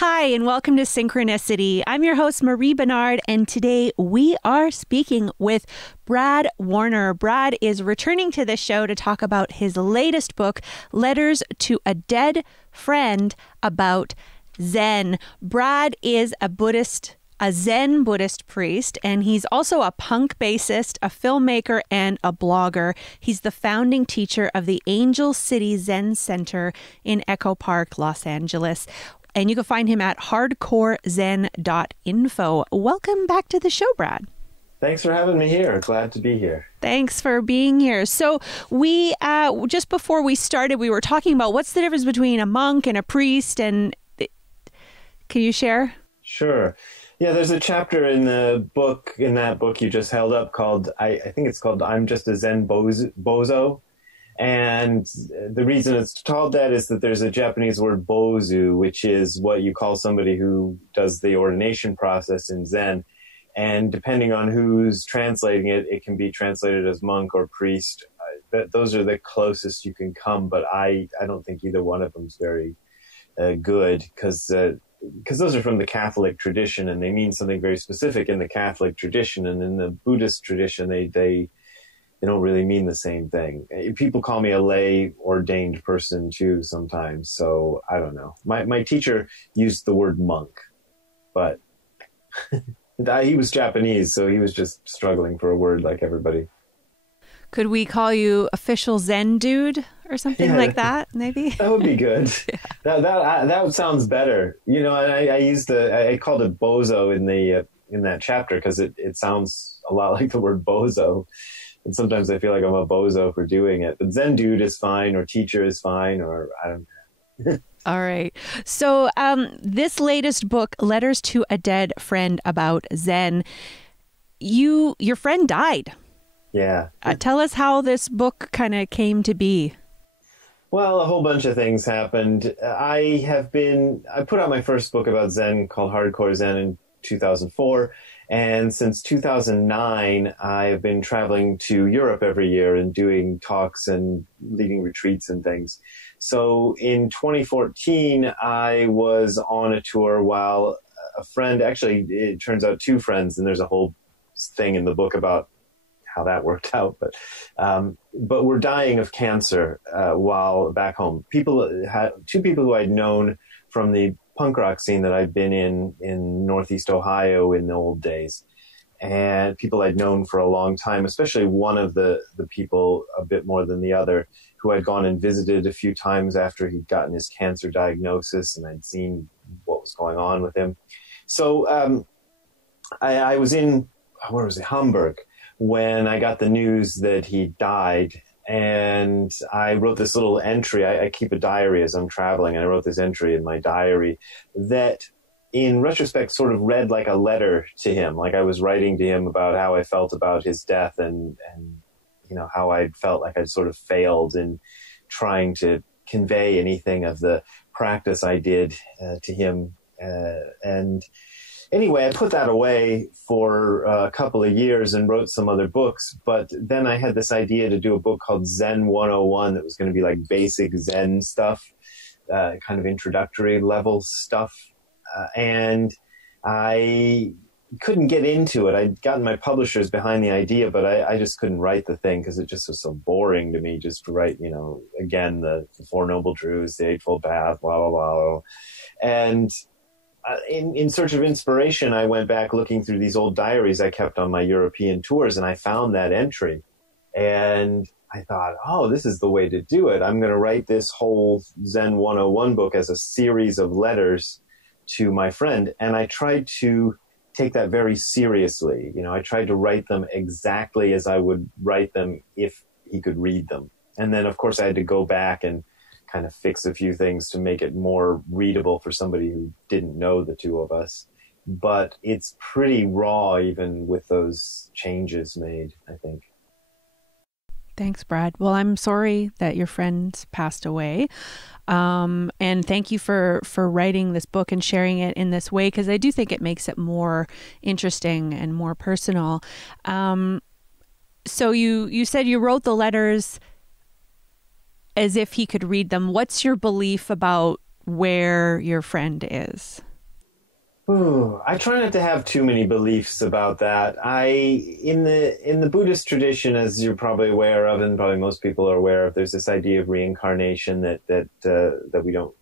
Hi, and welcome to Synchronicity. I'm your host, Marie Benard, and today we are speaking with Brad Warner. Brad is returning to the show to talk about his latest book, Letters to a Dead Friend, about Zen. Brad is a Zen Buddhist priest, and he's also a punk bassist, a filmmaker, and a blogger. He's the founding teacher of the Angel City Zen Center in Echo Park, Los Angeles. And you can find him at hardcorezen.info. Welcome back to the show, Brad. Thanks for having me here. Glad to be here. Thanks for being here. So we, just before we started, we were talking about what's the difference between a monk and a priest. And can you share? Sure. Yeah, there's a chapter in that book you just held up called, I think it's called I'm Just a Zen Bozo. And the reason it's called that is that there's a Japanese word bozu, which is what you call somebody who does the ordination process in Zen. And depending on who's translating it, it can be translated as monk or priest. Those are the closest you can come, but I don't think either one of them is very good because those are from the Catholic tradition and they mean something very specific in the Catholic tradition. And in the Buddhist tradition, they don't really mean the same thing. People call me a lay ordained person too sometimes. So I don't know. My teacher used the word monk, but he was Japanese, so he was just struggling for a word like everybody. Could we call you official Zen dude or something like that? Maybe that would be good. Yeah. That sounds better. You know, and I called it bozo in that chapter because it sounds a lot like the word bozo. And sometimes I feel like I'm a bozo for doing it. But Zen dude is fine, or teacher is fine, or I don't know. All right. So this latest book, Letters to a Dead Friend, about Zen, your friend died. Yeah. Tell us how this book kind of came to be. Well, a whole bunch of things happened. I put out my first book about Zen called Hardcore Zen in 2004. And since 2009, I've been traveling to Europe every year and doing talks and leading retreats and things. So in 2014, I was on a tour while a friend, actually, it turns out two friends, and there's a whole thing in the book about how that worked out. But we're dying of cancer while back home. Two people who I'd known from the punk rock scene that I'd been in Northeast Ohio in the old days, and people I'd known for a long time, especially one of the people a bit more than the other, who I'd gone and visited a few times after he'd gotten his cancer diagnosis, and I'd seen what was going on with him. So I was in, Hamburg, when I got the news that he died. And I wrote this little entry. I keep a diary as I'm traveling, and I wrote this entry in my diary that in retrospect sort of read like a letter to him, like I was writing to him about how I felt about his death and you know, how I felt like I'd sort of failed in trying to convey anything of the practice I did to him. And anyway, I put that away for a couple of years and wrote some other books. But then I had this idea to do a book called Zen 101 that was going to be like basic Zen stuff, kind of introductory level stuff. And I couldn't get into it. I'd gotten my publishers behind the idea, but I just couldn't write the thing because it just was so boring to me just to write, you know, again, the Four Noble Truths, the Eightfold Path, blah, blah, blah. And in search of inspiration, I went back looking through these old diaries I kept on my European tours, and I found that entry. And I thought, oh, this is the way to do it. I'm going to write this whole Zen 101 book as a series of letters to my friend. And I tried to take that very seriously. You know, I tried to write them exactly as I would write them if he could read them. And then, of course, I had to go back and kind of fix a few things to make it more readable for somebody who didn't know the two of us. But it's pretty raw even with those changes made, I think. Thanks, Brad. Well, I'm sorry that your friend passed away. And thank you for writing this book and sharing it in this way, because I do think it makes it more interesting and more personal. So you said you wrote the letters as if he could read them. What's your belief about where your friend is? Ooh, I try not to have too many beliefs about that. In the Buddhist tradition, as you're probably aware of, and probably most people are aware of, there's this idea of reincarnation that we don't.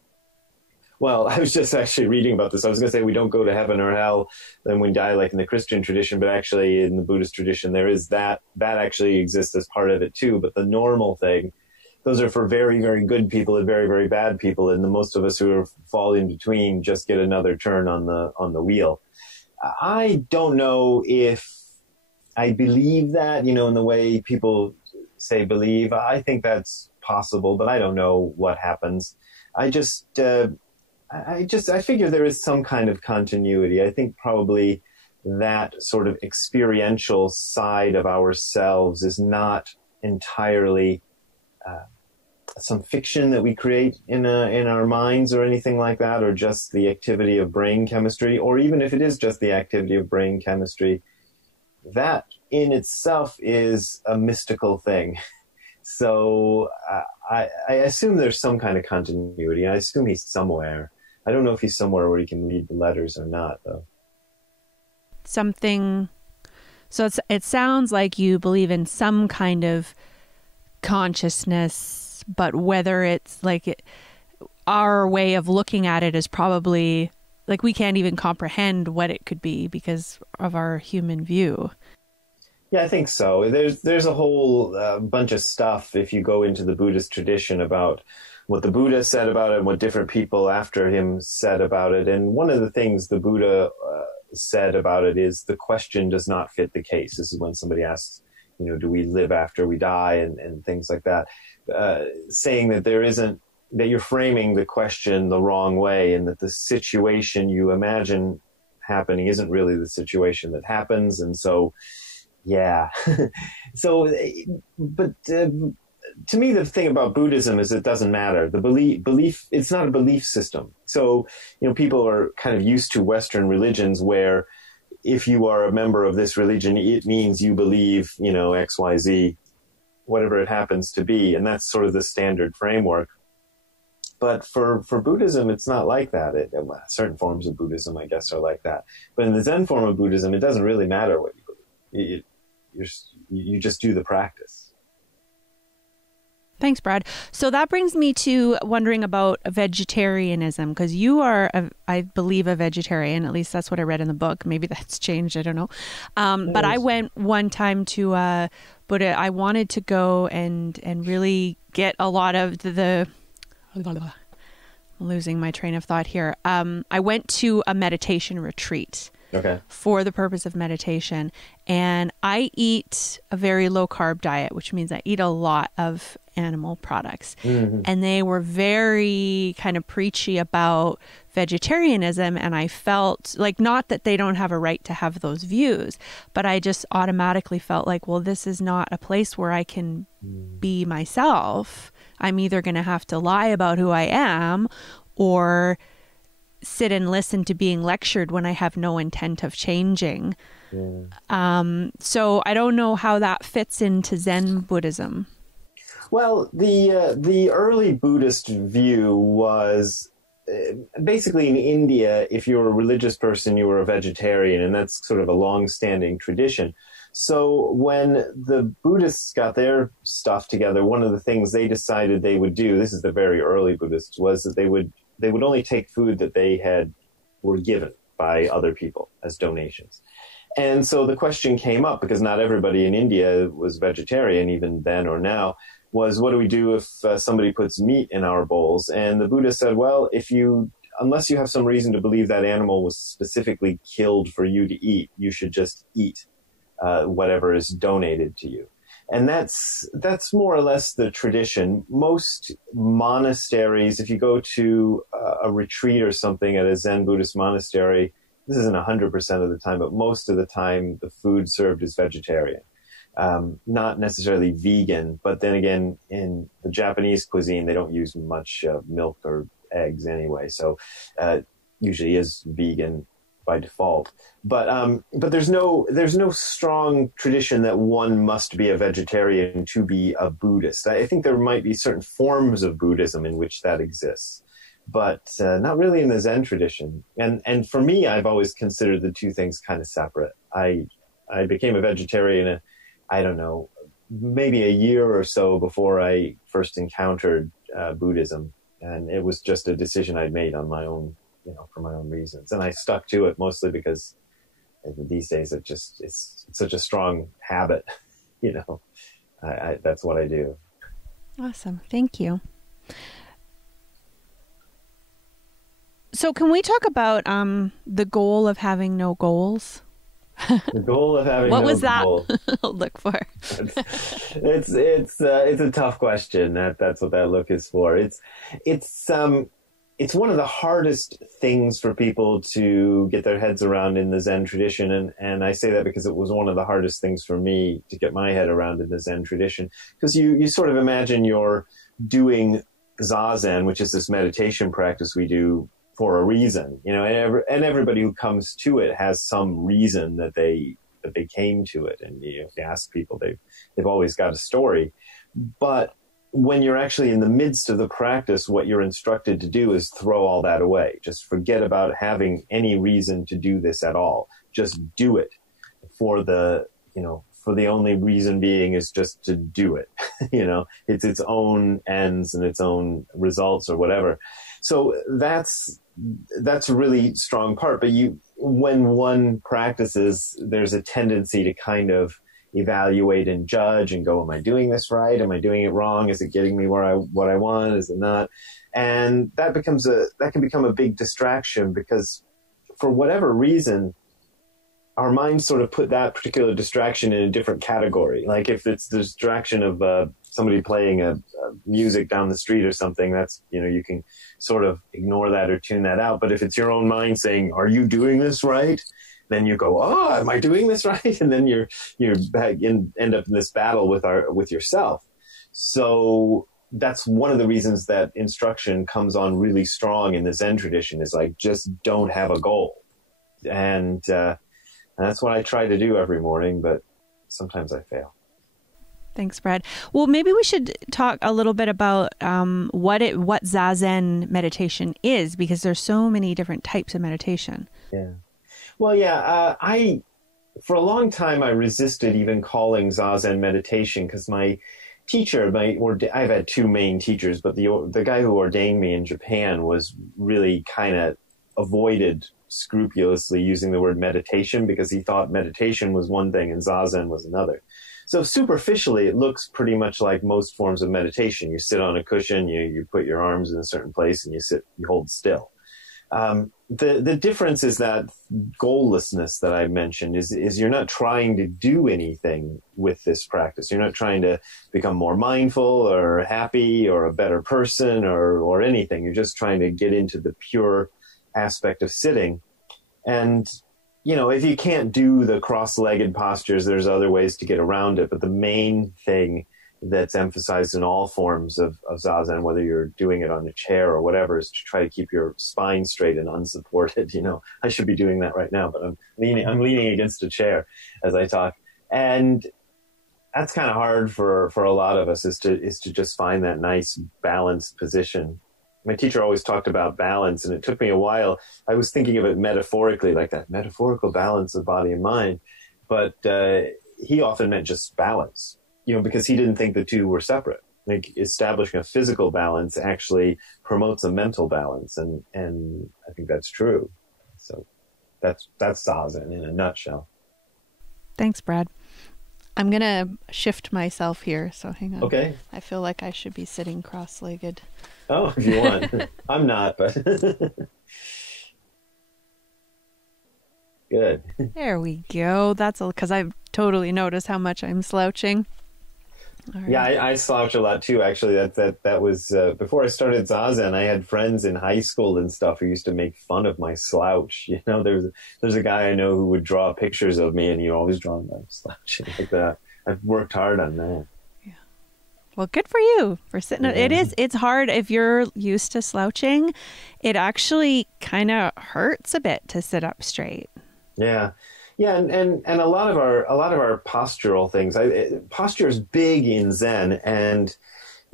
Well, I was just actually reading about this. I was going to say we don't go to heaven or hell when we die, like in the Christian tradition, but actually in the Buddhist tradition, there is that actually exists as part of it too. But the normal thing, those are for very, very good people and very, very bad people. And the most of us who fall in between just get another turn on the wheel. I don't know if I believe that, in the way people say believe. I think that's possible, but I don't know what happens. I figure there is some kind of continuity. I think probably that sort of experiential side of ourselves is not entirely some fiction that we create in our minds or anything like that, or just the activity of brain chemistry, or even if it is just the activity of brain chemistry, that in itself is a mystical thing. So I assume there's some kind of continuity. I assume he's somewhere. I don't know if he's somewhere where he can read the letters or not, though. So it sounds like you believe in some kind of consciousness, but whether it's our way of looking at it is probably like we can't even comprehend what it could be because of our human view. Yeah, I think so. There's a whole bunch of stuff if you go into the Buddhist tradition about what the Buddha said about it and what different people after him said about it. And one of the things the Buddha said about it is the question does not fit the case. This is when somebody asks, do we live after we die and things like that, saying that that you're framing the question the wrong way and that the situation you imagine happening isn't really the situation that happens. And so, yeah. But to me, the thing about Buddhism is it doesn't matter. The belief, it's not a belief system. So, people are kind of used to Western religions where if you are a member of this religion, it means you believe, X, Y, Z, whatever it happens to be. And that's sort of the standard framework. But for Buddhism, it's not like that. Certain forms of Buddhism, I guess, are like that. But in the Zen form of Buddhism, it doesn't really matter what you believe. You just do the practice. Thanks, Brad. So that brings me to wondering about vegetarianism, because you are, I believe, a vegetarian. At least that's what I read in the book. Maybe that's changed. I don't know. But I went one time to Buddha. I wanted to go and really get a lot of I'm losing my train of thought here. I went to a meditation retreat. Okay. For the purpose of meditation. And I eat a very low carb diet, which means I eat a lot of animal products. Mm-hmm. And they were very kind of preachy about vegetarianism. And I felt like, not that they don't have a right to have those views, but I just automatically felt like, well, this is not a place where I can be myself. I'm either going to have to lie about who I am or sit and listen to being lectured when I have no intent of changing. Yeah. So I don't know how that fits into Zen Buddhism. Well, the early Buddhist view was basically in India, if you were a religious person, you were a vegetarian, and that's sort of a long-standing tradition. So when the Buddhists got their stuff together, one of the things they decided they would do, this is the very early Buddhists, was that they would only take food that they were given by other people as donations. And so the question came up, because not everybody in India was vegetarian, even then or now, was what do we do if somebody puts meat in our bowls? And the Buddha said, well, unless you have some reason to believe that animal was specifically killed for you to eat, you should just eat whatever is donated to you. And that's more or less the tradition. Most monasteries, if you go to a retreat or something at a Zen Buddhist monastery, this isn't 100% of the time, but most of the time the food served is vegetarian. Not necessarily vegan, but then again, in the Japanese cuisine, they don't use much milk or eggs anyway. So usually is vegan by default. But there's no strong tradition that one must be a vegetarian to be a Buddhist. I think there might be certain forms of Buddhism in which that exists. but not really in the Zen tradition. And for me, I've always considered the two things kind of separate. I became a vegetarian, I don't know, maybe a year or so before I first encountered Buddhism. And it was just a decision I'd made on my own, for my own reasons. And I stuck to it mostly because these days it's such a strong habit, that's what I do. Awesome. Thank you. So can we talk about the goal of having no goals? The goal of having what no was that? goal. Look for. It's a tough question. That's what that look is for. It's one of the hardest things for people to get their heads around in the Zen tradition, and I say that because it was one of the hardest things for me to get my head around in the Zen tradition, because you sort of imagine you're doing Zazen, which is this meditation practice we do for a reason, and everybody who comes to it has some reason that they came to it. And if you ask people, they've always got a story. But when you're actually in the midst of the practice, what you're instructed to do is throw all that away. Just forget about having any reason to do this at all. Just do it for the only reason being is just to do it. It's its own ends and its own results or whatever. So that's a really strong part. But when one practices, there's a tendency to kind of evaluate and judge and go, am I doing this right? Am I doing it wrong? Is it getting me what I want? Is it not? And that can become a big distraction, because for whatever reason, our minds sort of put that particular distraction in a different category. Like if it's the distraction of somebody playing a music down the street or something, that's, you can sort of ignore that or tune that out. But if it's your own mind saying, are you doing this right? Then you go, oh, am I doing this right? And then you end up in this battle with yourself. So that's one of the reasons that instruction comes on really strong in the Zen tradition, is like, just don't have a goal. And that's what I try to do every morning, but sometimes I fail. Thanks, Brad. Well, maybe we should talk a little bit about what Zazen meditation is, because there's so many different types of meditation. Yeah. Well, yeah, for a long time, I resisted even calling Zazen meditation, because my teacher, I've had two main teachers, but the guy who ordained me in Japan was really kind of avoided scrupulously using the word meditation, because he thought meditation was one thing and Zazen was another. So superficially, it looks pretty much like most forms of meditation. You sit on a cushion, you put your arms in a certain place, and you hold still. The difference is that goallessness that I mentioned is you're not trying to do anything with this practice. You're not trying to become more mindful or happy or a better person or anything. You're just trying to get into the pure aspect of sitting. And, if you can't do the cross-legged postures, there's other ways to get around it. But the main thing that's emphasized in all forms of Zazen, whether you're doing it on a chair or whatever, is to try to keep your spine straight and unsupported. I should be doing that right now, but I'm leaning against a chair as I talk. And that's kind of hard for a lot of us, is to just find that nice balanced position. My teacher always talked about balance, and it took me a while. I was thinking of it metaphorically, like that metaphorical balance of body and mind. But he often meant just balance, because he didn't think the two were separate. Like establishing a physical balance actually promotes a mental balance. And I think that's true. So that's Zazen in a nutshell. Thanks, Brad. I'm going to shift myself here, so hang on. Okay. I feel like I should be sitting cross-legged. Oh, if you want. I'm not, but good. There we go. That's because I've totally noticed how much I'm slouching. Right. Yeah, I slouch a lot too. Actually, that was before I started Zazen. I had friends in high school and stuff who used to make fun of my slouch. There's a guy I know who would draw pictures of me, and he always draw me slouching like that. I've worked hard on that. Yeah. Well, good for you for sitting. Yeah. It's hard if you're used to slouching. It actually kind of hurts a bit to sit up straight. Yeah. Yeah, and a lot of our postural things. Posture is big in Zen, and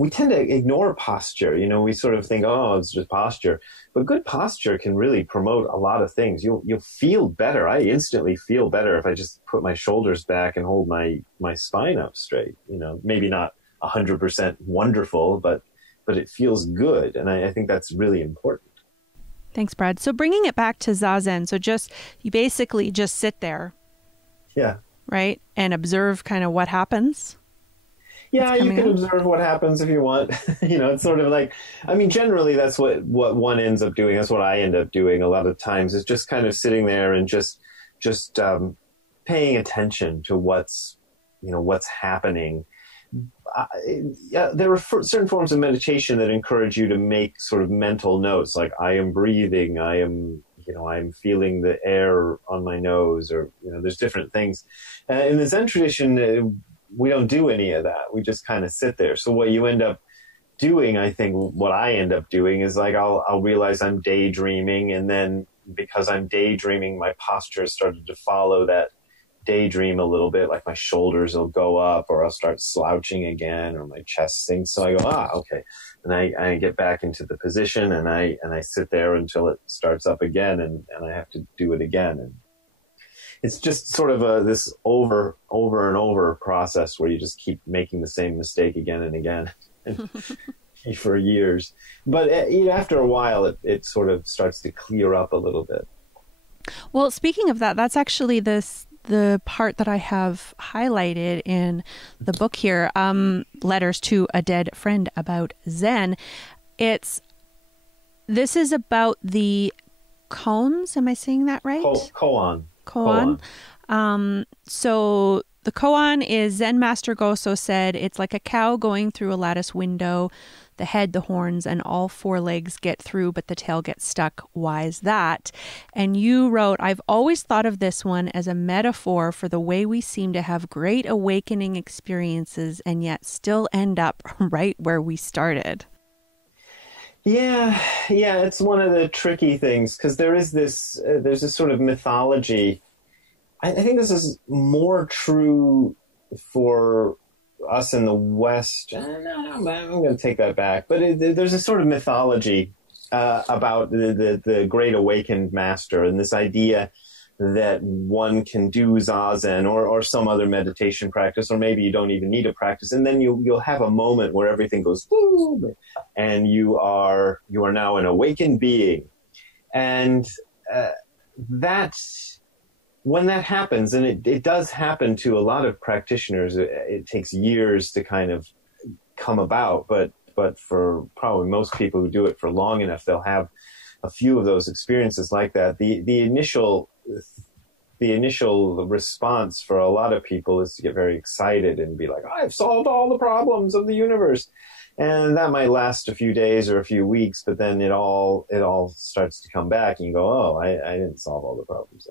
we tend to ignore posture. You know, we sort of think, oh, it's just posture. But good posture can really promote a lot of things. You'll feel better. I instantly feel better if I just put my shoulders back and hold my spine up straight. You know, maybe not 100% wonderful, but it feels good. And I think that's really important. Thanks, Brad. So bringing it back to Zazen, so you basically just sit there. Yeah. Right? And observe kind of what happens. Yeah, you can observe what happens if you want. You know, it's sort of like, I mean, generally that's what one ends up doing. That's what I end up doing a lot of times, is just kind of sitting there and just paying attention to what's happening. There are certain forms of meditation that encourage you to make sort of mental notes, like I am breathing, I'm feeling the air on my nose, or, you know, there's different things. In the Zen tradition, we don't do any of that. We just kind of sit there. So what you end up doing, I think what I end up doing is like, I'll realize I'm daydreaming. And then because I'm daydreaming, my posture has started to follow that daydream a little bit. Like my shoulders will go up, or I'll start slouching again, or my chest sinks. So I go, okay. And I get back into the position, and I sit there until it starts up again, and I have to do it again. And it's just sort of this over and over process where you just keep making the same mistake again and again for years. But after a while, it sort of starts to clear up a little bit. Well, speaking of that, that's actually the part that I have highlighted in the book here, Letters to a Dead Friend About Zen. This is about the koans. Am I saying that right? Koan. So the koan is, Zen Master Goso said, it's like a cow going through a lattice window. The head, the horns, and all four legs get through, but the tail gets stuck. Why is that? And you wrote, I've always thought of this one as a metaphor for the way we seem to have great awakening experiences and yet still end up right where we started. Yeah, it's one of the tricky things, because there's this sort of mythology. I think this is more true for us in the West. I'm going to take that back. But there's a sort of mythology about the Great Awakened Master, and this idea that one can do Zazen or some other meditation practice, or maybe you don't even need a practice, and then you'll have a moment where everything goes boom, and you are now an awakened being. And when that happens, and it does happen to a lot of practitioners, it takes years to kind of come about, but for probably most people who do it for long enough, they'll have a few of those experiences like that. The initial response for a lot of people is to get very excited and be like, I've solved all the problems of the universe. And that might last a few days or a few weeks, but then it all starts to come back, and you go, oh, I didn't solve all the problems.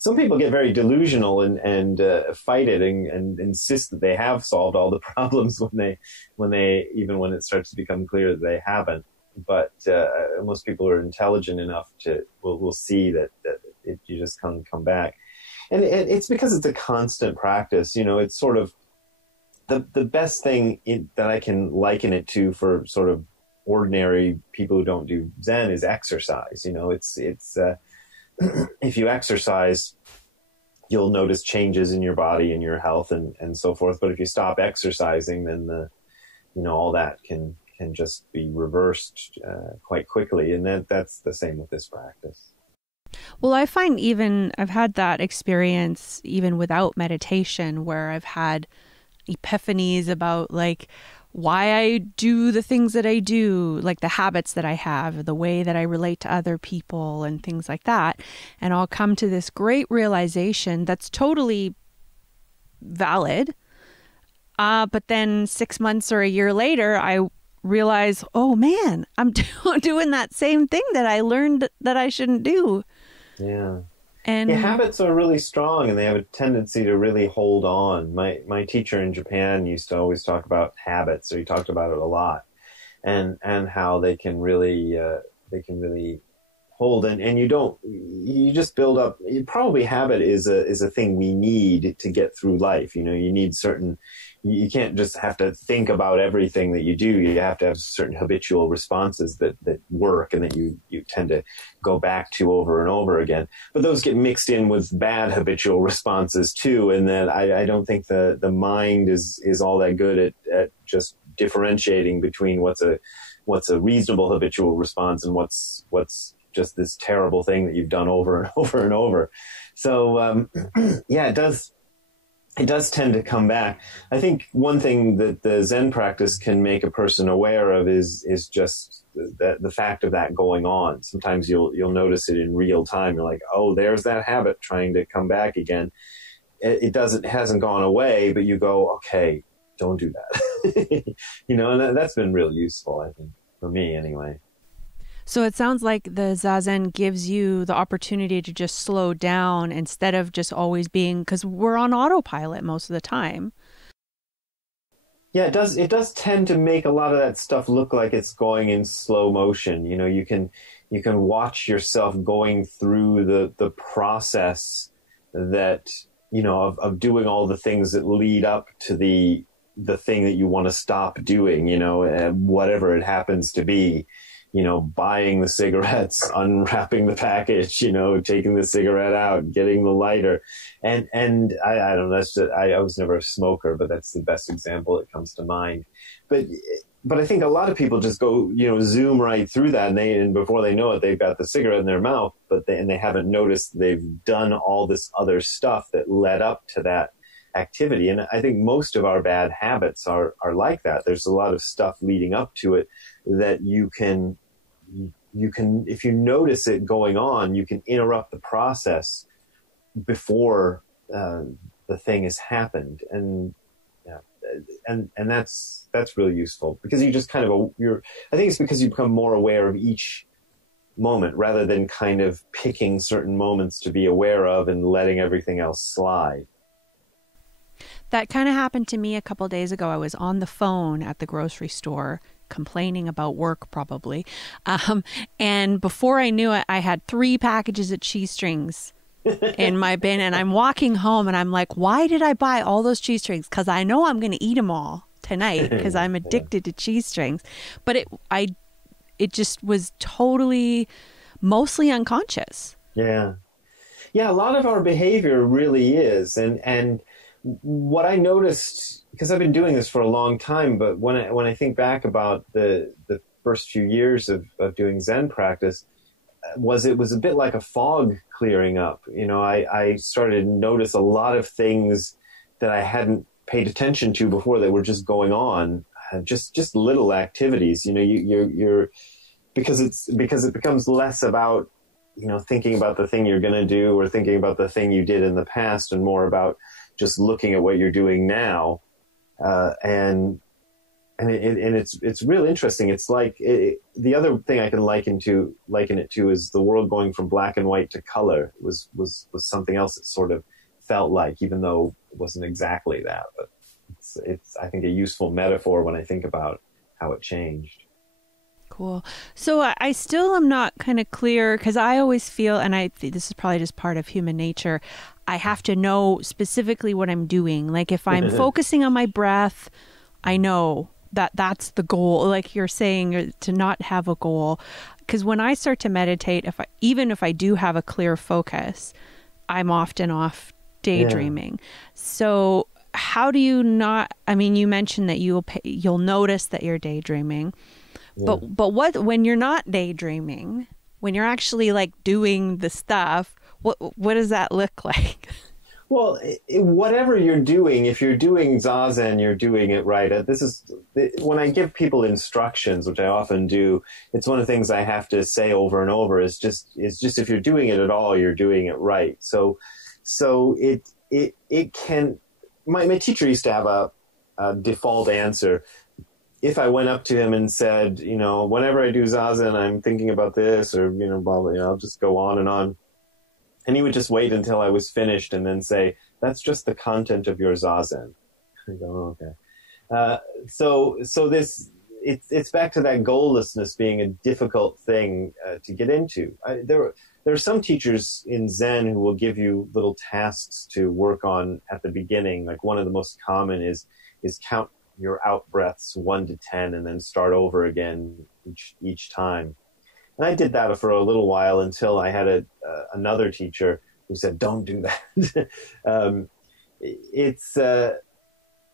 Some people get very delusional and fight it and insist that they have solved all the problems when it starts to become clear that they haven't. But most people are intelligent enough will see that you just come back. And it's because it's a constant practice. You know, it's sort of the best thing that I can liken it to for sort of ordinary people who don't do Zen is exercise. You know, it's if you exercise, you'll notice changes in your body and your health and so forth. But if you stop exercising, then all that can just be reversed quite quickly. And that's the same with this practice. Well, I find I've had that experience even without meditation, where I've had epiphanies about like why I do the things that I do, like the habits that I have, the way that I relate to other people and things like that. And I'll come to this great realization that's totally valid. But then 6 months or a year later, I realize, oh man, I'm doing that same thing that I learned that I shouldn't do. Yeah. And habits are really strong, and they have a tendency to really hold on. My teacher in Japan used to always talk about habits, or he talked about it a lot, and how they can really hold, and you just build up. Probably habit is a thing we need to get through life. You need you can't just have to think about everything that you do. You have to have certain habitual responses that work and that you tend to go back to over and over again. But those get mixed in with bad habitual responses too. And that I don't think the mind is all that good at just differentiating between what's a reasonable habitual response and what's just this terrible thing that you've done over and over and over. So, it does tend to come back. I think one thing that the Zen practice can make a person aware of is just the fact of that going on. Sometimes you'll notice it in real time. You're like, oh, there's that habit trying to come back again. It hasn't gone away, but you go, okay, don't do that. And that's been real useful, I think, for me anyway. So it sounds like the Zazen gives you the opportunity to just slow down instead of just always being, because we're on autopilot most of the time. Yeah, it does. It does tend to make a lot of that stuff look like it's going in slow motion. You can watch yourself going through the process that, of doing all the things that lead up to the thing that you want to stop doing, whatever it happens to be. Buying the cigarettes, unwrapping the package, taking the cigarette out, getting the lighter. And I don't know, I was never a smoker, but that's the best example that comes to mind. But I think a lot of people just go, zoom right through that, and before they know it, they've got the cigarette in their mouth, and they haven't noticed they've done all this other stuff that led up to that activity. And I think most of our bad habits are like that. There's a lot of stuff leading up to it that you can, if you notice it going on, you can interrupt the process before the thing has happened. And that's really useful, because you just I think it's because you become more aware of each moment rather than kind of picking certain moments to be aware of and letting everything else slide. That kind of happened to me a couple of days ago. I was on the phone at the grocery store complaining about work probably. And before I knew it, I had 3 packages of cheese strings in my bin, and I'm walking home and I'm like, why did I buy all those cheese strings? Because I know I'm going to eat them all tonight because I'm addicted to cheese strings. But it just was totally mostly unconscious. Yeah. Yeah, a lot of our behavior really is. And what I noticed, because I've been doing this for a long time, but when I think back about the first few years of doing Zen practice, it was a bit like a fog clearing up. I started to notice a lot of things that I hadn't paid attention to before that were just going on, just little activities. You're because it becomes less about thinking about the thing you're going to do or thinking about the thing you did in the past, and more about just looking at what you're doing now, and it's real interesting. It's like the other thing I can liken it to is the world going from black and white to color. It was something else that sort of felt like, even though it wasn't exactly that. But it's I think a useful metaphor when I think about how it changed. Cool. So I still am not kind of clear, because I always feel, and this is probably just part of human nature, I have to know specifically what I'm doing. Like if I'm focusing on my breath, I know that that's the goal. Like you're saying, to not have a goal. Because when I start to meditate, even if I do have a clear focus, I'm often off daydreaming. Yeah. So how do you not, you mentioned that you'll notice that you're daydreaming. Yeah. But when you're not daydreaming, when you're actually like doing the stuff, what does that look like? Well, whatever you're doing, if you're doing Zazen, you're doing it right. This is when I give people instructions, which I often do. It's one of the things I have to say over and over. Is just if you're doing it at all, you're doing it right. So it can. My teacher used to have a default answer. If I went up to him and said, whenever I do Zazen, I'm thinking about this, or, blah, blah, I'll just go on and on. And he would just wait until I was finished and then say, that's just the content of your Zazen. I go, oh, okay. So this, it's back to that goallessness being a difficult thing to get into. There are some teachers in Zen who will give you little tasks to work on at the beginning. Like one of the most common is count your out breaths 1 to 10 and then start over again each time. And I did that for a little while until I had another teacher who said, "Don't do that."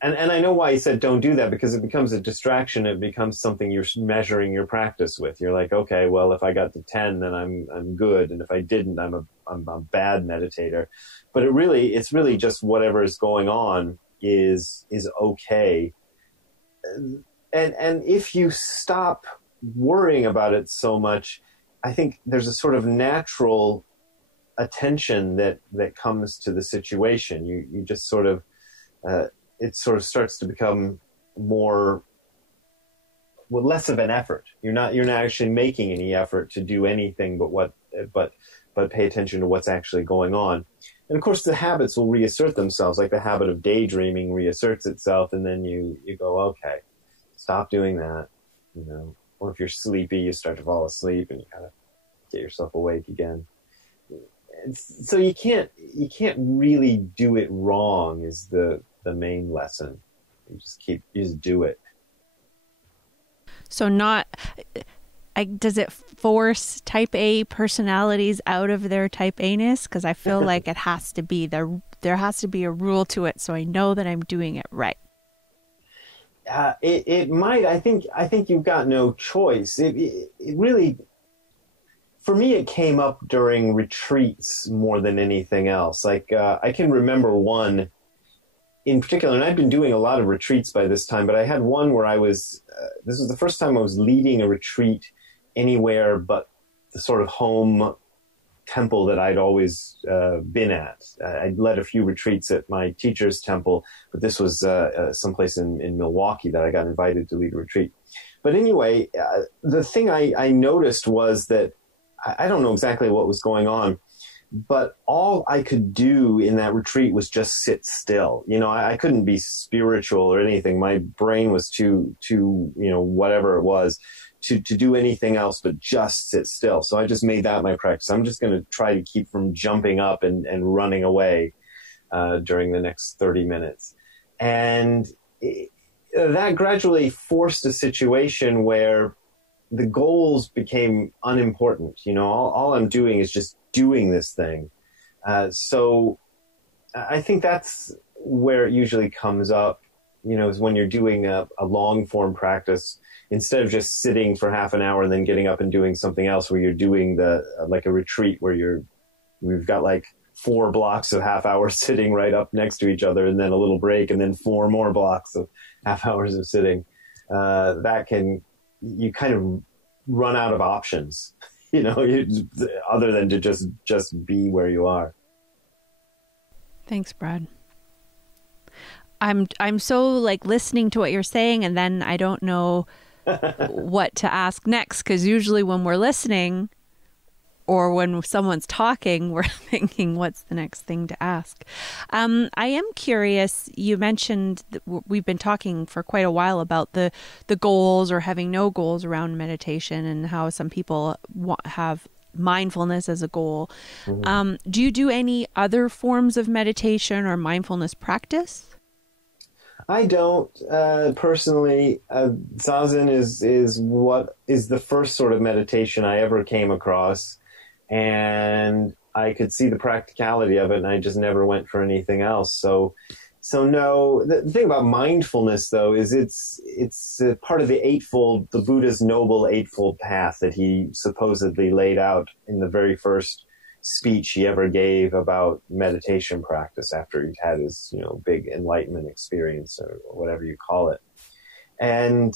And I know why he said don't do that, because it becomes a distraction. It becomes something you're measuring your practice with. You're like, okay, well, if I got to 10, then I'm good, and if I didn't, I'm a bad meditator. But it's really just whatever is going on is okay. And if you stop worrying about it so much, I think there's a sort of natural attention that comes to the situation. You just sort of it sort of starts to become less of an effort. You're not actually making any effort to do anything but pay attention to what's actually going on. And of course the habits will reassert themselves, like the habit of daydreaming reasserts itself, and then you go, okay, stop doing that, Or if you're sleepy, you start to fall asleep and you kind of get yourself awake again. So you can't really do it wrong is the main lesson. You just do it. So does it force type A personalities out of their type A-ness? Because I feel like it has to be there has to be a rule to it, so I know that I'm doing it right. It might. I think you've got no choice. It really, for me, it came up during retreats more than anything else. Like I can remember one in particular, and I've been doing a lot of retreats by this time, but I had one where this was the first time I was leading a retreat anywhere but the sort of home temple that I'd always been at. I'd led a few retreats at my teacher's temple, but this was someplace in Milwaukee that I got invited to lead a retreat. But anyway, the thing I noticed was that I don't know exactly what was going on, but all I could do in that retreat was just sit still. I couldn't be spiritual or anything. My brain was too whatever it was to do anything else but just sit still. So I just made that my practice. I'm just going to try to keep from jumping up and running away during the next 30 minutes. And that gradually forced a situation where the goals became unimportant. All I'm doing is just doing this thing. So I think that's where it usually comes up, is when you're doing a long form practice, instead of just sitting for half an hour and then getting up and doing something else, where you're doing like a retreat where we've got like 4 blocks of half hours sitting right up next to each other, and then a little break, and then 4 more blocks of half hours of sitting. You kind of run out of options, other than to just be where you are. Thanks, Brad. I'm so listening to what you're saying, and then I don't know what to ask next, because usually when we're listening or when someone's talking, we're thinking, what's the next thing to ask? I am curious, you mentioned that we've been talking for quite a while about the goals or having no goals around meditation, and how some people have mindfulness as a goal. Mm-hmm. Do you do any other forms of meditation or mindfulness practice? I don't personally. Zazen is what is the first sort of meditation I ever came across, and I could see the practicality of it, and I just never went for anything else. So no. The thing about mindfulness, though, is it's part of the Buddha's Noble Eightfold Path that he supposedly laid out in the very first speech he ever gave about meditation practice after he'd had his big enlightenment experience, or whatever you call it. And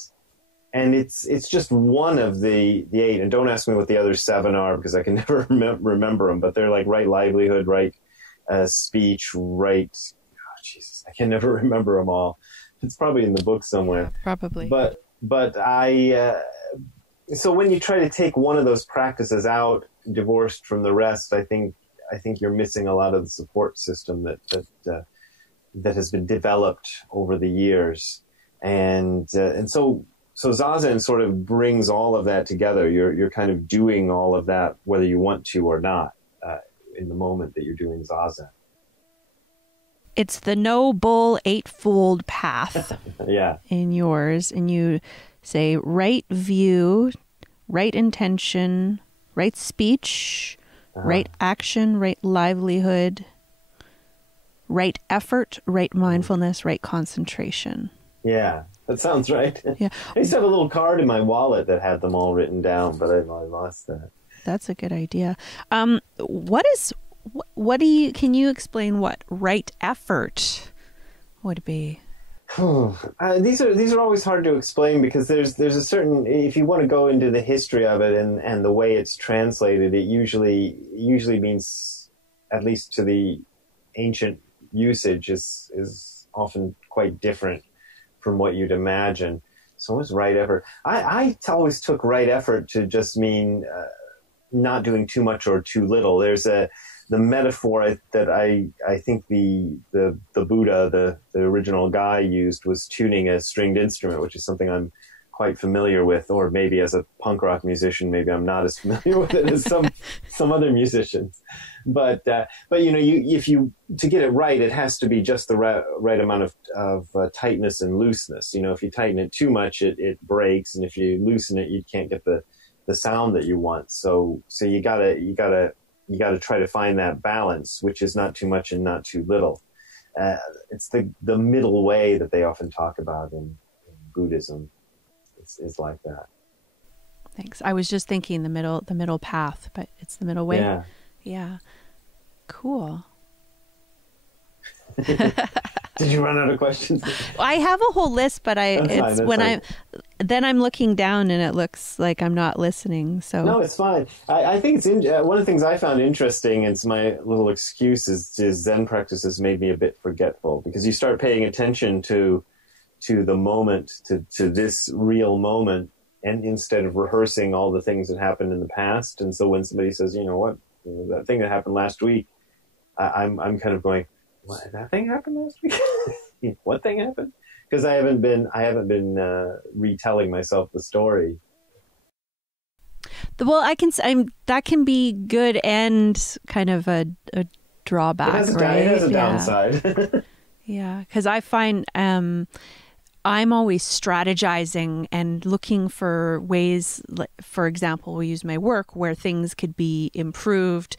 it's just one of the 8. And don't ask me what the other 7 are, because I can never remember them. But they're like right livelihood, right speech, right. Oh, Jesus, I can never remember them all. It's probably in the book somewhere. Probably. But I. So when you try to take one of those practices out, divorced from the rest, I think you're missing a lot of the support system that has been developed over the years, and so so Zazen sort of brings all of that together. You're kind of doing all of that, whether you want to or not, in the moment that you're doing Zazen. It's the no bull eightfold path. Yeah. In yours, and you say right view, right intention, right speech, right action, right livelihood, right effort, right mindfulness, right concentration. Yeah, that sounds right. Yeah. I used to have a little card in my wallet that had them all written down, but I lost that. That's a good idea. Can you explain what right effort would be? These are always hard to explain because there's a certain, if you want to go into the history of it and the way it's translated, it usually means, at least to the ancient usage, is often quite different from what you'd imagine. So what's right effort? I always took right effort to just mean not doing too much or too little. There's the metaphor that I think the Buddha, the original guy, used was tuning a stringed instrument, which is something I'm quite familiar with, or maybe as a punk rock musician, maybe I'm not as familiar with it as some other musicians. But to get it right, it has to be just the right amount of tightness and looseness. If you tighten it too much, it breaks, and if you loosen it, you can't get the sound that you want. So you gotta try to find that balance, which is not too much and not too little. It's the middle way that they often talk about in Buddhism. Is like that. Thanks. I was just thinking the middle path, but it's the middle way. Yeah. Yeah. Cool. Did you run out of questions? I have a whole list, but I'm looking down and it looks like I'm not listening. So no, it's fine. I think it's one of the things I found interesting. It's my little excuse is Zen practices made me a bit forgetful, because you start paying attention to the moment, to this real moment, and instead of rehearsing all the things that happened in the past. And so when somebody says, that thing that happened last week, I'm kind of going, what, that thing happened last week? What thing happened? Because I haven't been retelling myself the story. Well, that can be good and kind of a drawback, right? It has a downside. Yeah, because I find I'm always strategizing and looking for ways, for example, we use my work where things could be improved,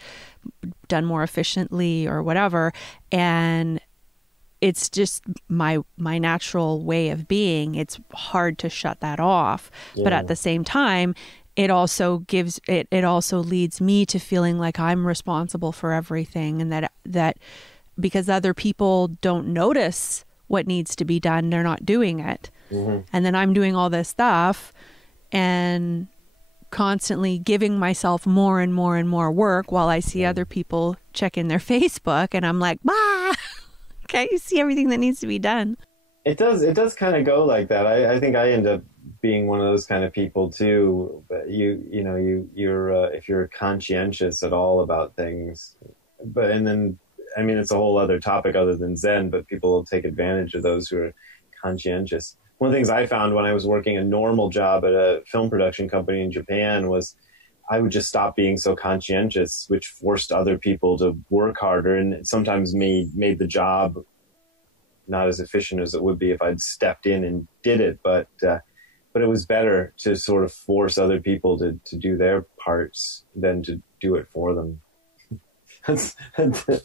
done more efficiently or whatever. And it's just my natural way of being. It's hard to shut that off. Yeah. But at the same time, it also leads me to feeling like I'm responsible for everything, and that because other people don't notice what needs to be done, they're not doing it. Mm-hmm. And then I'm doing all this stuff and constantly giving myself more and more and more work while I see other people check in their Facebook, and I'm like, bah, can't you see everything that needs to be done? It does kind of go like that. I think I end up being one of those kind of people too. But you're if you're conscientious at all about things, it's a whole other topic other than Zen, but people will take advantage of those who are conscientious. One of the things I found when I was working a normal job at a film production company in Japan was I would just stop being so conscientious, which forced other people to work harder, and it sometimes made the job not as efficient as it would be if I'd stepped in and did it. But it was better to sort of force other people to do their parts than to do it for them. That's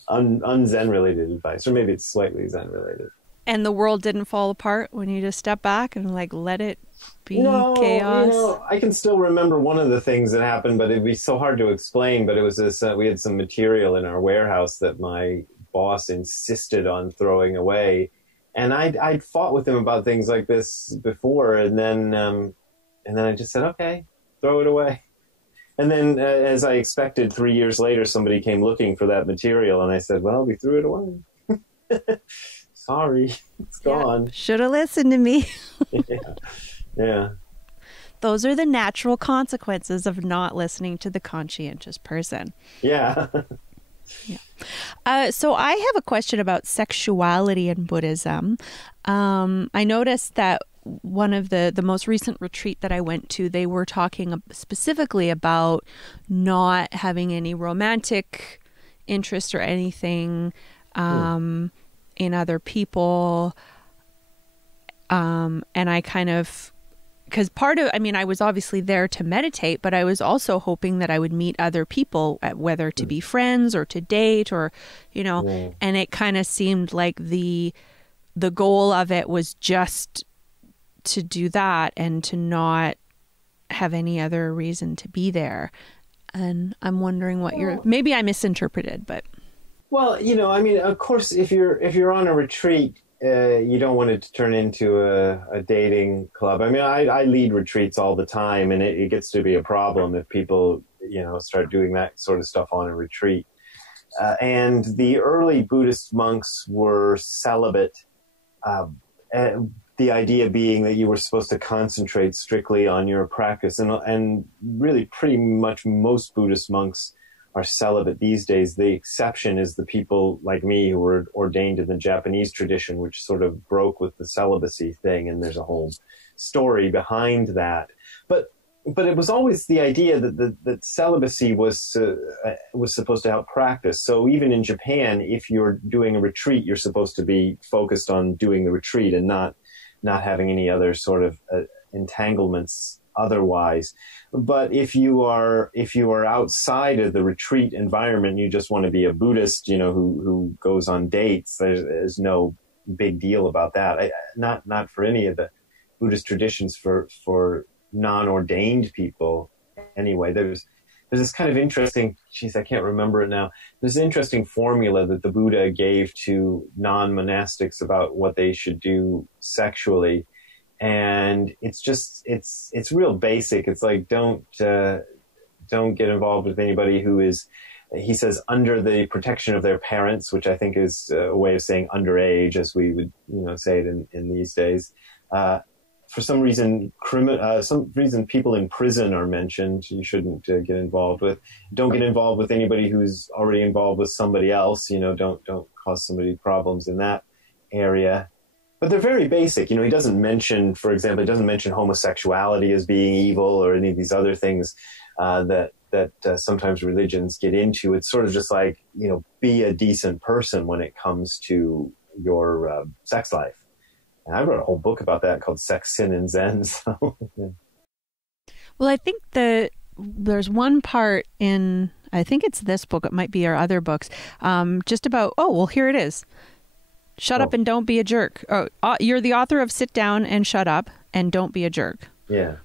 un-Zen related advice, or maybe it's slightly Zen related. And the world didn't fall apart when you just step back and let it be chaos? I can still remember one of the things that happened, but it'd be so hard to explain. But it was this, we had some material in our warehouse that my boss insisted on throwing away. And I'd fought with him about things like this before. And then I just said, okay, throw it away. And then, as I expected, 3 years later, somebody came looking for that material, and I said, well, we threw it away. Sorry, it's gone. Should have listened to me. Yeah. Those are the natural consequences of not listening to the conscientious person. Yeah. Yeah. So I have a question about sexuality in Buddhism. I noticed that one of the most recent retreat that I went to, they were talking specifically about not having any romantic interest or anything in other people. And I kind of, because I was obviously there to meditate, but I was also hoping that I would meet other people, whether to be friends or to date or, and it kind of seemed like the goal of it was just to do that and to not have any other reason to be there. And I'm wondering what maybe I misinterpreted, but. Well, of course, if you're on a retreat, you don't want it to turn into a dating club. I lead retreats all the time, and it gets to be a problem if people, start doing that sort of stuff on a retreat. And the early Buddhist monks were celibate. The idea being that you were supposed to concentrate strictly on your practice. And really pretty much most Buddhist monks are celibate these days. The exception is the people like me who were ordained in the Japanese tradition, which sort of broke with the celibacy thing. And there's a whole story behind that. But it was always the idea that celibacy was supposed to help practice. So even in Japan, if you're doing a retreat, you're supposed to be focused on doing the retreat and not having any other sort of entanglements otherwise. But if you are outside of the retreat environment, you just want to be a Buddhist, who goes on dates. There's no big deal about that. Not for any of the Buddhist traditions for non-ordained people. Anyway, there's this kind of interesting, I can't remember it now. There's an interesting formula that the Buddha gave to non-monastics about what they should do sexually. And it's real basic. It's like, don't get involved with anybody who is, he says, under the protection of their parents, which I think is a way of saying underage, as we would, say it in these days. For some reason, people in prison are mentioned. You shouldn't get involved with. Don't get involved with anybody who's already involved with somebody else. Don't cause somebody problems in that area. But they're very basic. He doesn't mention, for example, homosexuality as being evil or any of these other things that sometimes religions get into. It's sort of just like, be a decent person when it comes to your sex life. And I wrote a whole book about that called Sex, Sin, and Zen. So, yeah. Well, I think there's one part in, I think it's this book, it might be our other books, just about, here it is. Shut up and don't be a jerk. You're the author of Sit Down and Shut Up and Don't Be a Jerk. Yeah.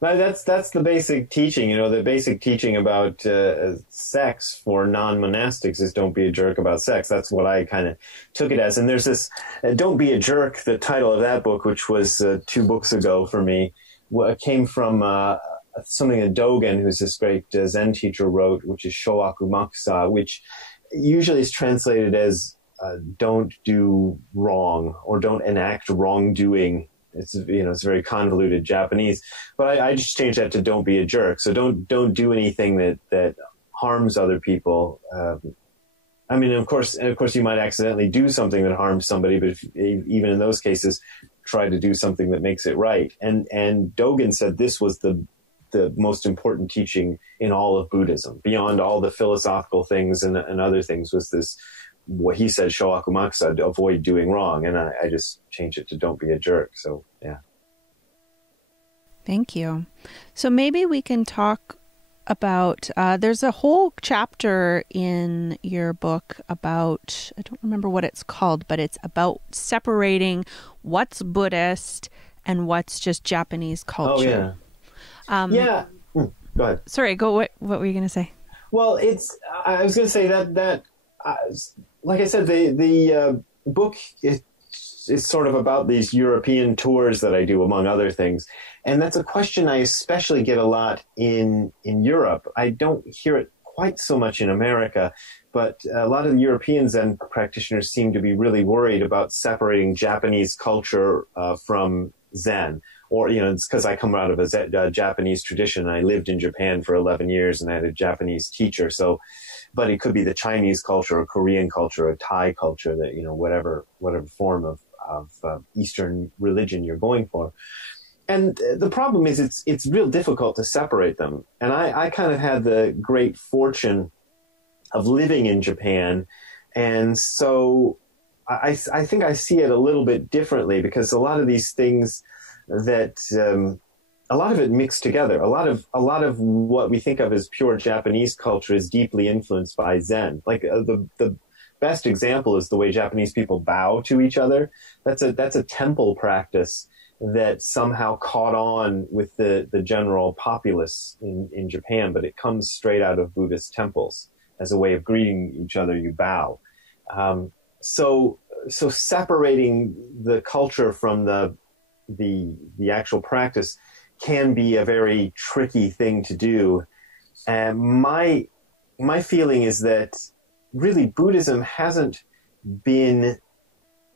That's the basic teaching. The basic teaching about sex for non-monastics is don't be a jerk about sex. That's what I kind of took it as. And there's this Don't Be a Jerk, the title of that book, which was 2 books ago for me, came from something that Dogen, who's this great Zen teacher, wrote, which is Shoaku Makusa, which usually is translated as don't do wrong or don't enact wrongdoing. It's it's very convoluted Japanese, but I just changed that to don't be a jerk. So don't do anything that harms other people. Of course you might accidentally do something that harms somebody, but even in those cases, try to do something that makes it right. And Dogen said this was the most important teaching in all of Buddhism, beyond all the philosophical things and other things, was this, what he said, Shoaku Makusa, to avoid doing wrong. And I just changed it to don't be a jerk. So, yeah. Thank you. So maybe we can talk about, there's a whole chapter in your book about, I don't remember what it's called, but it's about separating what's Buddhist and what's just Japanese culture. Oh, yeah. Go ahead. Sorry, what were you going to say? Well, I was going to say that like I said, the book is sort of about these European tours that I do, among other things. And that's a question I especially get a lot in Europe. I don't hear it quite so much in America, but a lot of the European Zen practitioners seem to be really worried about separating Japanese culture from Zen. Or, it's because I come out of a Japanese tradition. I lived in Japan for 11 years and I had a Japanese teacher. So, but it could be the Chinese culture or Korean culture or Thai culture that, whatever form of Eastern religion you're going for. And the problem is it's real difficult to separate them. And I kind of had the great fortune of living in Japan. And so I think I see it a little bit differently, because a lot of these things that a lot of it mixed together. A lot of what we think of as pure Japanese culture is deeply influenced by Zen. Like the best example is the way Japanese people bow to each other. That's a temple practice that somehow caught on with the general populace in Japan, but it comes straight out of Buddhist temples. As a way of greeting each other, you bow. So separating the culture from the actual practice can be a very tricky thing to do. And my feeling is that really Buddhism hasn't been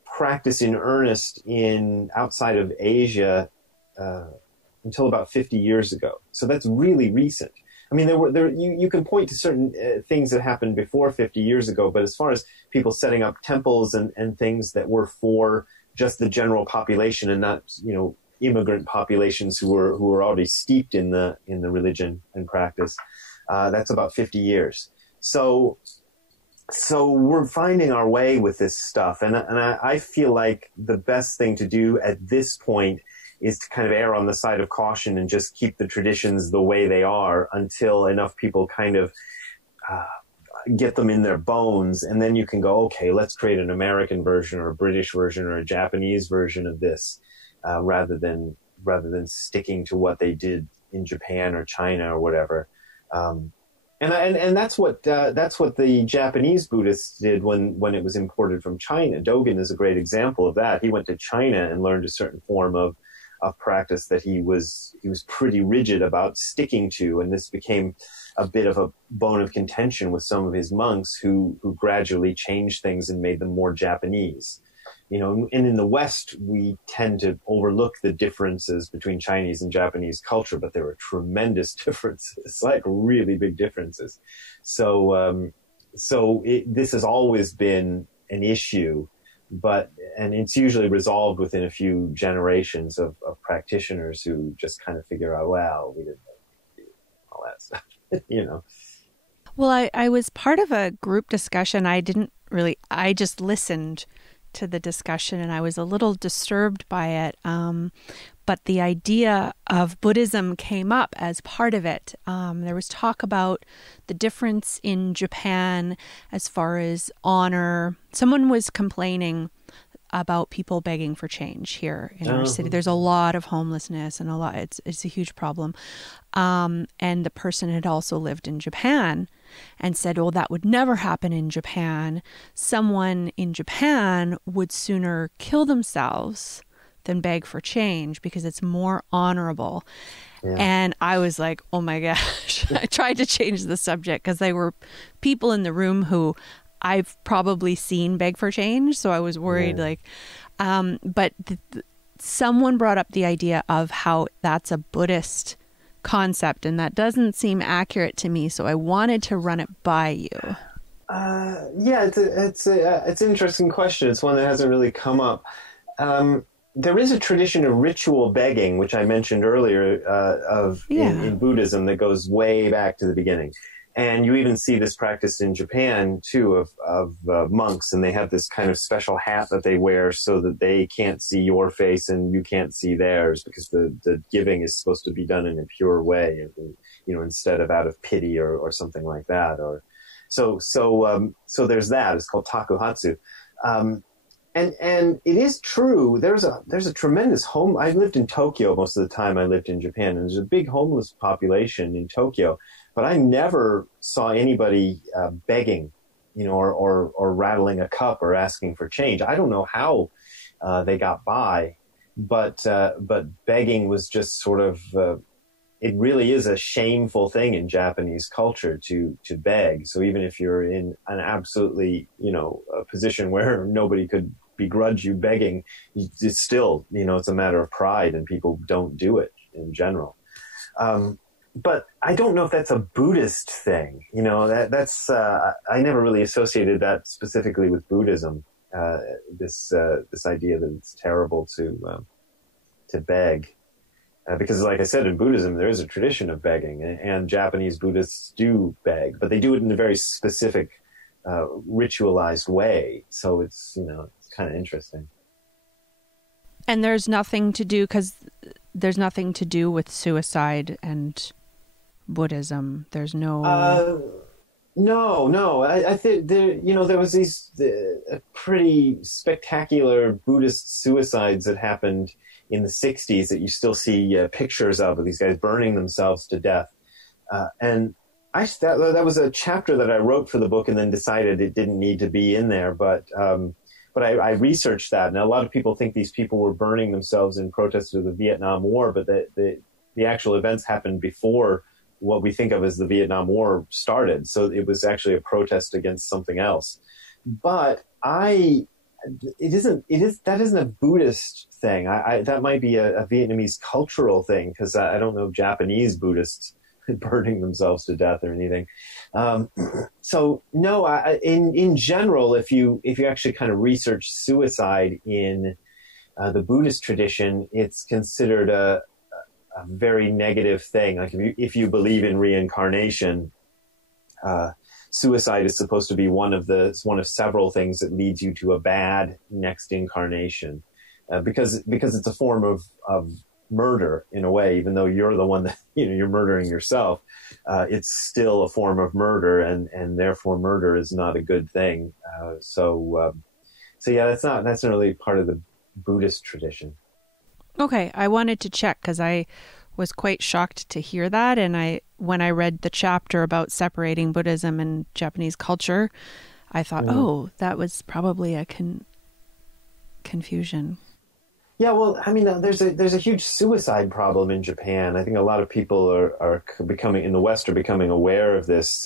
practiced in earnest outside of Asia until about 50 years ago. So that's really recent. I mean, you can point to certain things that happened before 50 years ago, but as far as people setting up temples and things that were for just the general population and not, immigrant populations who were already steeped in the religion and practice, that's about 50 years. So we're finding our way with this stuff, and I feel like the best thing to do at this point is to kind of err on the side of caution and just keep the traditions the way they are until enough people kind of get them in their bones. And then you can go, okay, let's create an American version or a British version or a Japanese version of this, rather than sticking to what they did in Japan or China or whatever. And that's what the Japanese Buddhists did when it was imported from China. Dogen is a great example of that. He went to China and learned a certain form of practice that he was pretty rigid about sticking to, and this became a bit of a bone of contention with some of his monks who gradually changed things and made them more Japanese. And in the West, we tend to overlook the differences between Chinese and Japanese culture, but there are tremendous differences, like really big differences. So this has always been an issue, and it's usually resolved within a few generations of practitioners who just kind of figure out, well, we didn't do all that stuff, Well, I was part of a group discussion. I just listened to the discussion, and I was a little disturbed by it. But the idea of Buddhism came up as part of it. There was talk about the difference in Japan as far as honor. Someone was complaining about people begging for change here in our city. There's a lot of homelessness and it's a huge problem. And the person had also lived in Japan and said, well, that would never happen in Japan. Someone in Japan would sooner kill themselves than beg for change because it's more honorable. Yeah. And I was like, oh my gosh. I tried to change the subject because there were people in the room who I've probably seen beg for change. So I was worried, but someone brought up the idea of how that's a Buddhist concept, and that doesn't seem accurate to me. So I wanted to run it by you. It's an interesting question. It's one that hasn't really come up. There is a tradition of ritual begging, which I mentioned earlier, in Buddhism that goes way back to the beginning. And you even see this practiced in Japan, too, of monks. And they have this kind of special hat that they wear so that they can't see your face and you can't see theirs, because the giving is supposed to be done in a pure way, instead of out of pity or something like that. So there's that. It's called takuhatsu. And it is true. There's a tremendous I lived in Tokyo most of the time I lived in Japan, and there's a big homeless population in Tokyo. But I never saw anybody begging, or rattling a cup or asking for change. I don't know how they got by, but begging was just sort of. It really is a shameful thing in Japanese culture to beg. So even if you're in an absolutely a position where nobody could begrudge you begging, it's still it's a matter of pride, and people don't do it in general. But I don't know if that's a Buddhist thing. That's I never really associated that specifically with Buddhism. this idea that it's terrible to beg. Because like I said, in Buddhism, there is a tradition of begging, and Japanese Buddhists do beg, but they do it in a very specific, ritualized way. So it's kind of interesting. And there's nothing to do, because there's nothing to do with suicide and Buddhism. There's no... No. I think there was these pretty spectacular Buddhist suicides that happened in the 60s that you still see pictures of these guys burning themselves to death. And that was a chapter that I wrote for the book and then decided it didn't need to be in there. But I researched that, and a lot of people think these people were burning themselves in protest of the Vietnam War, but the actual events happened before what we think of as the Vietnam War started. So it was actually a protest against something else. But that isn't a Buddhist thing. That might be a Vietnamese cultural thing, because I don't know Japanese Buddhists burning themselves to death or anything. So no, in general, if you actually kind of research suicide in the Buddhist tradition, it's considered a very negative thing. Like if you believe in reincarnation, suicide is supposed to be one of several things that leads you to a bad next incarnation, because it's a form of murder in a way. Even though you're the one that you're murdering yourself, it's still a form of murder, and therefore murder is not a good thing. So yeah, that's not really part of the Buddhist tradition. Okay, I wanted to check because I was quite shocked to hear that. And when I read the chapter about separating Buddhism and Japanese culture, I thought, oh, that was probably a confusion. Yeah, well, I mean, there's a huge suicide problem in Japan. I think a lot of people are becoming, in the West, are becoming aware of this.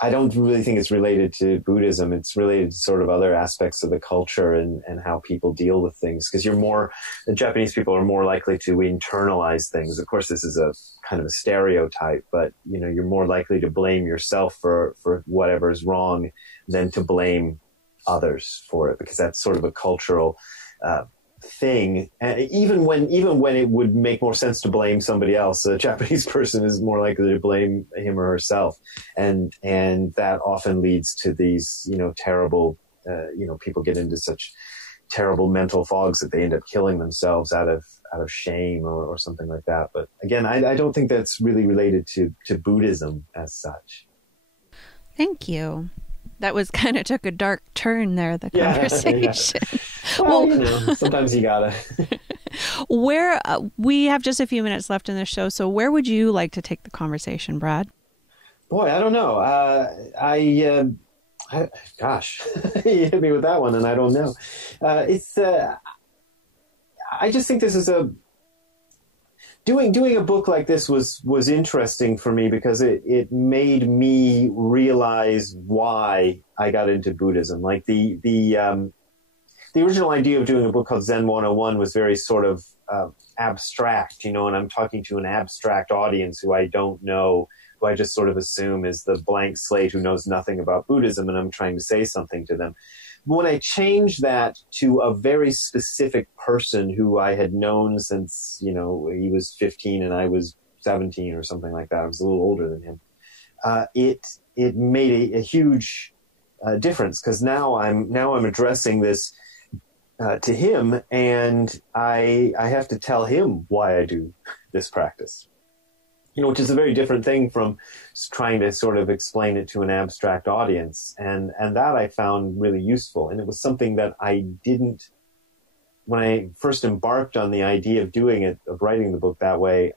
I don't really think it's related to Buddhism. It's related to sort of other aspects of the culture and how people deal with things. Because the Japanese people are more likely to internalize things. Of course, this is a kind of a stereotype, but you're more likely to blame yourself for whatever is wrong than to blame others for it, because that's sort of a cultural thing. And even when it would make more sense to blame somebody else, a Japanese person is more likely to blame him or herself, and that often leads to these terrible people get into such terrible mental fogs that they end up killing themselves out of shame or something like that. But again, I don't think that's really related to Buddhism as such. Thank you. That was kind of took a dark turn there, the conversation. Yeah. Well, sometimes you gotta. Where we have just a few minutes left in the show, so where would you like to take the conversation, Brad? Boy, I don't know. Gosh, you hit me with that one, and I don't know. I just think this is doing a book like this was interesting for me, because it made me realize why I got into Buddhism. Like the original idea of doing a book called Zen 101 was very sort of abstract, and I'm talking to an abstract audience who I don't know, who I just sort of assume is the blank slate who knows nothing about Buddhism, and I'm trying to say something to them. But when I changed that to a very specific person who I had known since, he was 15 and I was 17 or something like that, I was a little older than him, it made a huge difference, because now I'm addressing this to him, and I have to tell him why I do this practice, which is a very different thing from trying to sort of explain it to an abstract audience. And that I found really useful. And it was something that I didn't, when I first embarked on the idea of doing it, of writing the book that way,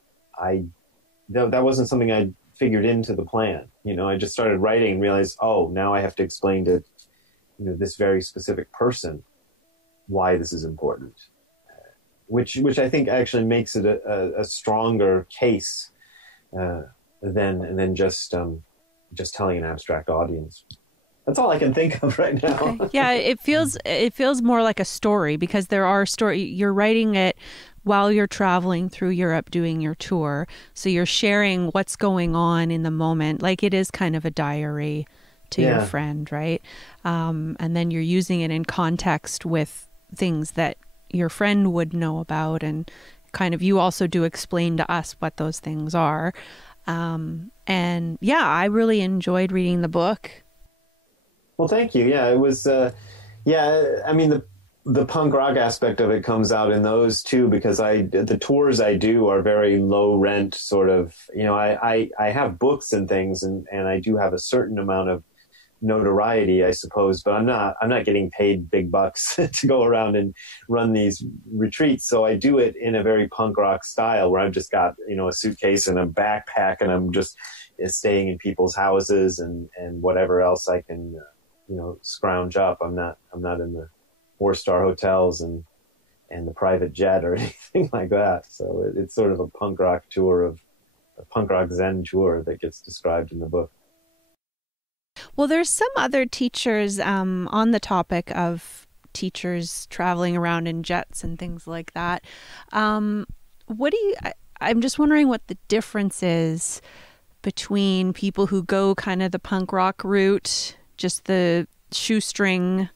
that wasn't something I figured into the plan. I just started writing and realized, oh, now I have to explain to, this very specific person why this is important, which I think actually makes it a stronger case than just telling an abstract audience. That's all I can think of right now. Okay. Yeah, it feels more like a story, because there are you're writing it while you're traveling through Europe doing your tour. So you're sharing what's going on in the moment. Like it is kind of a diary to your friend, right? And then you're using it in context with things that your friend would know about, and kind of you also do explain to us what those things are. And yeah, I really enjoyed reading the book. Well, thank you. Yeah, it was, I mean, the punk rock aspect of it comes out in those too, because the tours I do are very low rent sort of, I have books and things, and I do have a certain amount of notoriety, I suppose, but I'm not getting paid big bucks to go around and run these retreats. So I do it in a very punk rock style, where I've just got, a suitcase and a backpack, and I'm just staying in people's houses and whatever else I can, scrounge up. I'm not in the 4-star hotels and the private jet or anything like that. So it's sort of a punk rock Zen tour that gets described in the book. Well, there's some other teachers on the topic of teachers traveling around in jets and things like that. I'm just wondering what the difference is between people who go kind of the punk rock route, just the shoestring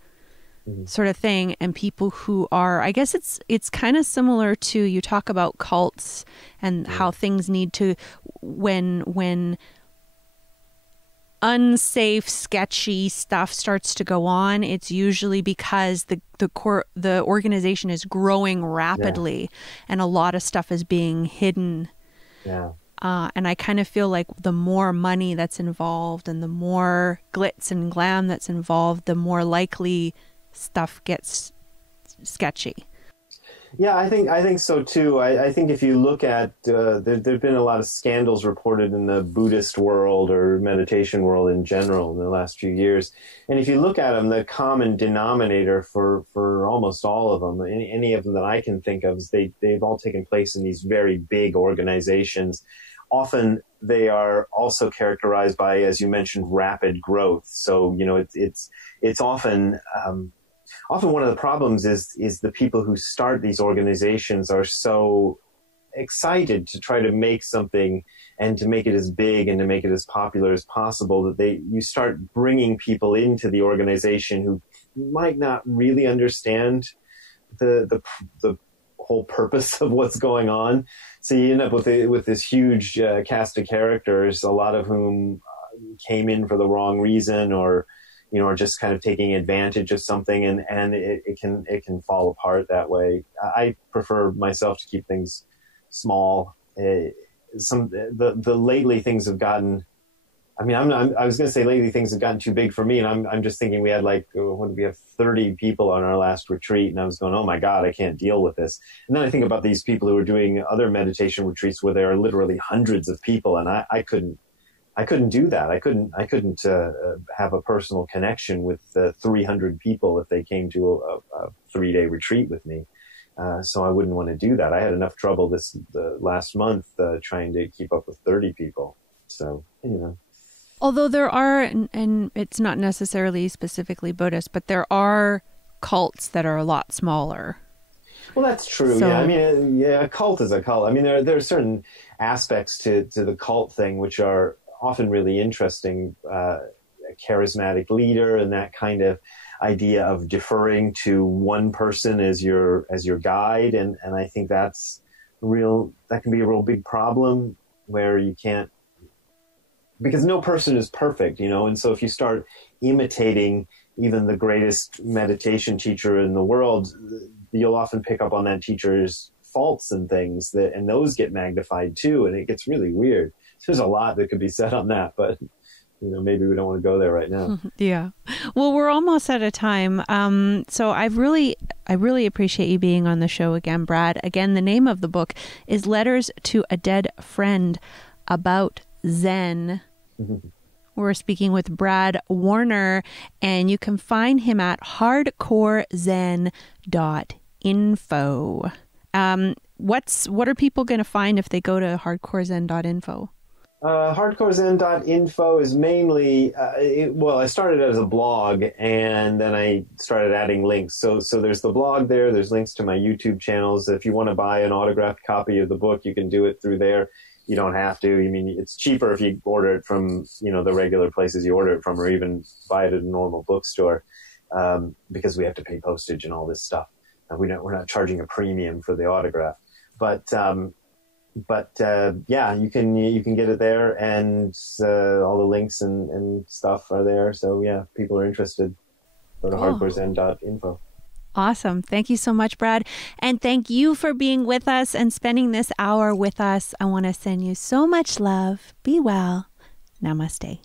sort of thing, and people who are, I guess it's kind of similar to, you talk about cults and how things need to, when unsafe, sketchy stuff starts to go on, it's usually because the organization is growing rapidly, and a lot of stuff is being hidden. Yeah. And I kind of feel like the more money that's involved and the more glitz and glam that's involved, the more likely stuff gets sketchy. Yeah, I think so too. I think if you look at, there've been a lot of scandals reported in the Buddhist world or meditation world in general in the last few years. And if you look at them, the common denominator for almost all of them, any of them that I can think of, is they've all taken place in these very big organizations. Often they are also characterized by, as you mentioned, rapid growth. So, it's often one of the problems is the people who start these organizations are so excited to try to make something and to make it as big and to make it as popular as possible, that you start bringing people into the organization who might not really understand the whole purpose of what's going on. So you end up with this huge cast of characters, a lot of whom came in for the wrong reason, or are just kind of taking advantage of something, and it can fall apart that way. I prefer myself to keep things small. The lately things have gotten, I was going to say lately things have gotten too big for me, and I'm just thinking we had we have 30 people on our last retreat, and I was going, oh my God, I can't deal with this. And then I think about these people who are doing other meditation retreats where there are literally hundreds of people, and I couldn't do that. I couldn't have a personal connection with 300 people if they came to a 3-day retreat with me. So I wouldn't want to do that. I had enough trouble the last month trying to keep up with 30 people. So, Although there are, and it's not necessarily specifically Buddhist, but there are cults that are a lot smaller. Well, that's true. So, a cult is a cult. There are certain aspects to the cult thing which are often really interesting. A charismatic leader and that kind of idea of deferring to one person as your guide, and I think that can be a real big problem, where you can't, because no person is perfect, and so if you start imitating even the greatest meditation teacher in the world, you'll often pick up on that teacher's faults and things, and those get magnified too, and it gets really weird. There's a lot that could be said on that, but maybe we don't want to go there right now. Yeah. Well, we're almost out of time. So I really appreciate you being on the show again, Brad. Again, the name of the book is Letters to a Dead Friend About Zen. We're speaking with Brad Warner, and you can find him at hardcorezen.info. What are people going to find if they go to hardcorezen.info? Hardcorezen.info is mainly, I started as a blog, and then I started adding links. So there's the blog there. There's links to my YouTube channels. If you want to buy an autographed copy of the book, you can do it through there. you don't have to. I mean, it's cheaper if you order it from, the regular places you order it from, or even buy it at a normal bookstore, because we have to pay postage and all this stuff. We're not charging a premium for the autograph, but yeah, you can get it there, and all the links and stuff are there. So yeah, people are interested, go to hardcorezen.info. Awesome. Thank you so much, Brad. And thank you for being with us and spending this hour with us. I want to send you so much love. Be well. Namaste.